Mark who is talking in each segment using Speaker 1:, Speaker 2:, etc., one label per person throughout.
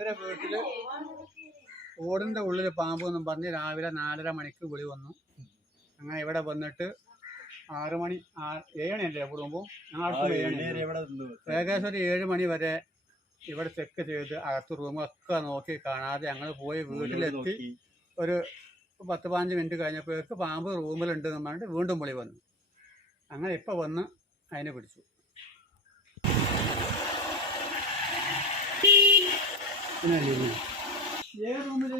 Speaker 1: ഇവരെ വീട്ടിൽ ഓടിന്റെ ഉള്ളിൽ പാമ്പ് എന്നും പറഞ്ഞ് രാവിലെ നാലര മണിക്ക് വിളി വന്നു. അങ്ങനെ ഇവിടെ വന്നിട്ട് ആറ് മണി ഏഴണിയല്ലേ കൂടുമ്പോൾ ഞങ്ങൾക്ക് ഏകദേശം ഒരു ഏഴ് മണി വരെ ഇവിടെ ചെക്ക് ചെയ്ത് അകത്ത് റൂമൊക്കെ നോക്കി കാണാതെ ഞങ്ങൾ പോയി വീട്ടിലെത്തി. ഒരു പത്ത് പതിനഞ്ച് മിനിറ്റ് കഴിഞ്ഞപ്പോഴേക്ക് പാമ്പ് റൂമിലുണ്ട് എന്ന് പറഞ്ഞിട്ട് വീണ്ടും വിളി വന്നു. അങ്ങനെ ഇപ്പം വന്ന് അതിനെ പിടിച്ചു. ഏത് റൂമിൽ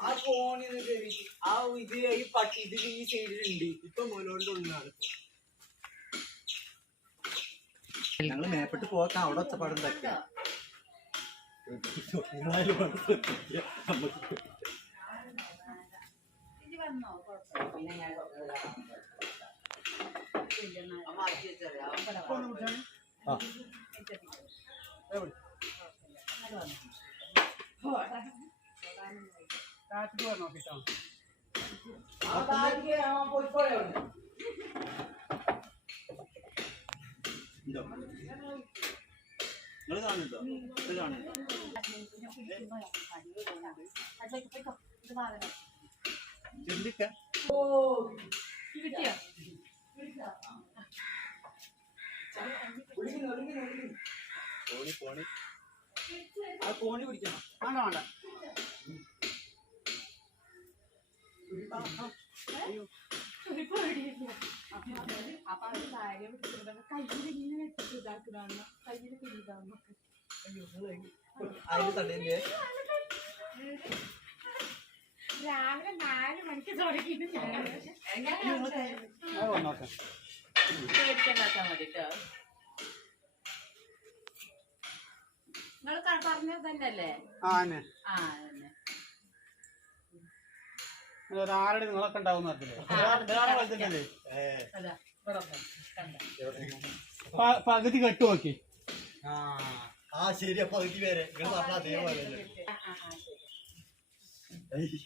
Speaker 2: ആ ഫോണിൽ ആ ഇത് ഈ പട്ടി ഇത് ഈ സൈഡിലുണ്ട് ഇപ്പൊ മോനോണ്ട് ഒന്നാണ്
Speaker 3: ഞങ്ങൾ മേപ്പെട്ട് പോകാൻ അവിടെ ഒച്ചപ്പാടുണ്ടാക്കിയ
Speaker 2: മാറ്റി
Speaker 3: നിങ്ങൾ കാണുന്നുണ്ടോ ഇത് കാണുന്നുണ്ടോ ചെല്ലിക്ക
Speaker 2: വിളിക്കുന്നു, വിളിക്കുന്നു.
Speaker 3: പോണി പോണി
Speaker 2: ആ കോണി പിടിക്കണം
Speaker 1: വേണ്ട വേണ്ട
Speaker 4: അപ്പൊ അവർ ഭാര്യ കയ്യിൽ ഇങ്ങനെ ഇതാക്കുന്നതാണ് കയ്യിൽ
Speaker 3: തടയില്ലേ
Speaker 4: രാവിലെ നാല് മണിക്ക് തുടങ്ങിയിട്ട്
Speaker 1: ഞങ്ങൾ വന്നോട്ടെ
Speaker 4: പേടിക്കണ്ടാക്കാൻ മതിട്ടോ നിങ്ങൾ പറഞ്ഞത് തന്നെയല്ലേ?
Speaker 1: ആ തന്നെ.
Speaker 4: ആ തന്നെ.
Speaker 1: ഒരു ആറടി നിങ്ങളൊക്കെ ഉണ്ടാവും പകുതി കെട്ട് നോക്കി.
Speaker 3: ആ ആ ശരി പകുതി പേരെ. നിങ്ങൾ പറഞ്ഞ അതേപോലെ
Speaker 4: ആ, ആ, ആ, ശരി.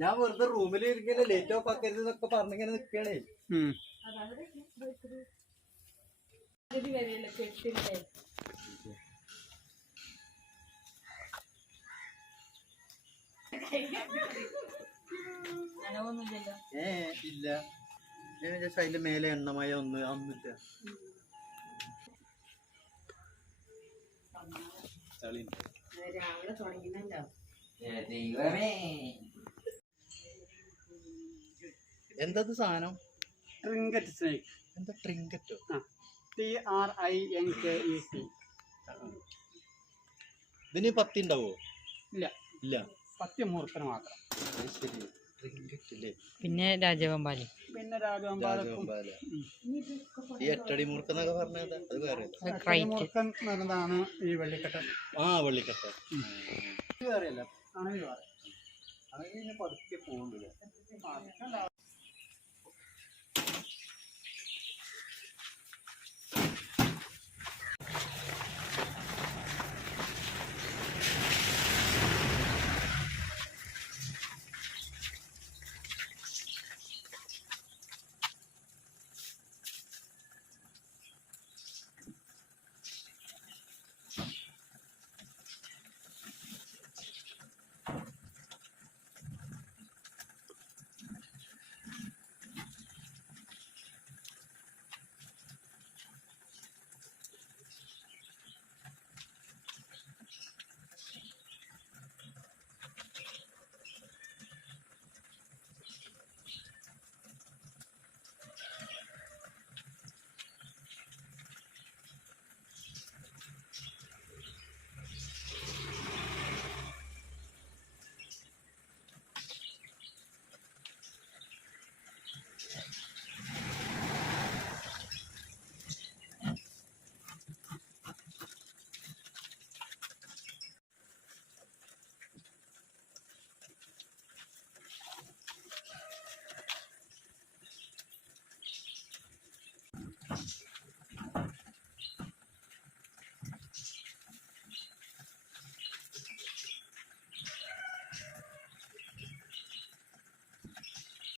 Speaker 3: ഞാൻ വെറുതെ റൂമിൽ ഇരിക്കുന്ന ലേറ്റ് ഓഫ് ആക്കരുത് എന്നൊക്കെ പറഞ്ഞിങ്ങനെ നിക്കണേ. ഏ ഇല്ല. ഞാൻ വിചാരിച്ചു അതിന്റെ മേലെ എണ്ണമായ ഒന്ന്
Speaker 4: അന്നില്ല രാവിലെ തുടങ്ങിയല്ലോ
Speaker 2: ദൈവമേ.
Speaker 3: എന്തത് സാധനം?
Speaker 1: ട്രിങ്കറ്റ് സ്നേക്ക്
Speaker 3: എന്താ ട്രിങ്കറ്റോ
Speaker 1: T R I N K E C
Speaker 3: ഇതിന് പത്തി ഉണ്ടാവോ?
Speaker 1: ഇല്ല.
Speaker 3: ഇല്ല.
Speaker 1: സത്യമൂർഖന് മാത്രം.
Speaker 3: അത് ശരി. ട്രിങ്കറ്റ് അല്ലേ
Speaker 5: പിന്നെ രാജവമ്പാലി.
Speaker 1: പിന്നെ രാജവമ്പാലക്കും.
Speaker 3: രാജവമ്പാല. ഈ എട്ടടി മുറുക്കെന്നൊക്കെ പറഞ്ഞത് അത് വേറെ
Speaker 5: ക്രൈറ്റ്
Speaker 1: മൂർഖൻ ഈ വെള്ളിക്കട്ട.
Speaker 3: ആ വെള്ളിക്കട്ട.
Speaker 1: വേറെയല്ല. അണലി വേറെ.
Speaker 3: അങ്ങനെ പതുക്കെ പോകുന്നുണ്ട്
Speaker 1: ആ,